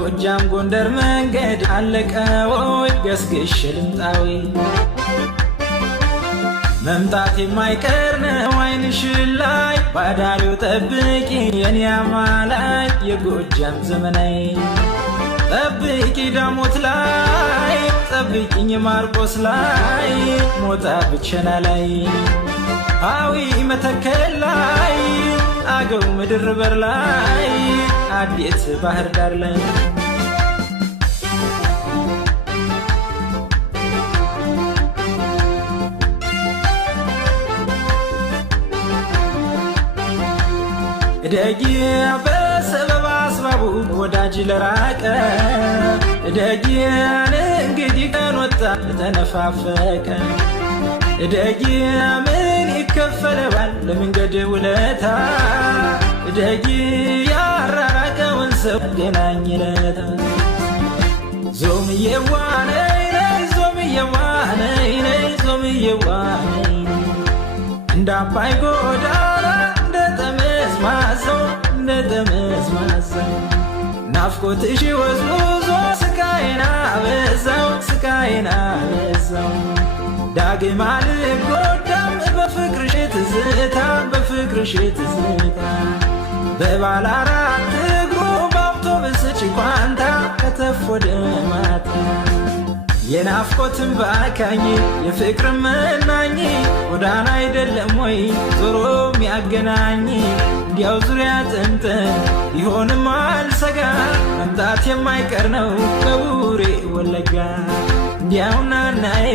ጎጃም ጎንደር መንገድ አለቀ ወይ ገስግሽ ልምጣዊ መምጣት የማይቀር ነው አይንሽ ላይ ባዳሪው ጠብቂ የኔ አማላይ የጎጃም ዘመናይ ጠብቂ ዳሞት ላይ ጠብቂኝ ማርቆስ ላይ ሞጣ ብቸና ላይ አዊ መተከል ላይ አገው ምድር በር ላይ አዴት ባህር ዳር ላይ ደጊ በሰበብ አስባቡ ወዳጅ ለራቀ ደጊያን እንግዲህ ቀን ወጣ ተነፋፈቀ ደጊ ምን ይከፈለዋል ለመንገድ ውለታ ደጊ ያራራቀውን ሰው ገናኝለታ ዞምዬዋ ነይ ነይ ዞምዬዋ ነይ ነይ ዞምዬዋ ነይ እንደ አባይ ጎዳና እንደተመዝማዘው ናፍቆትሽ ወዝውዞ ስቃዬን አበዛው ዳግም አልጎዳም በፍቅርሽ ትዝታ በባለ አራት እግሩ በአውቶብስ ጭቋንታ ከተፍ ወደ ማታ የናፍቆትን ባካኝ የፍቅር መናኝ ጎዳና አይደለም ወይ ዞሮ ሚያገናኝ እንዲያው ዙሪያ ጥምጥም ቢሆንም አልሰጋ መምጣት የማይቀር ነው ከቡሬ ወለጋ እንዲያውና ናዬ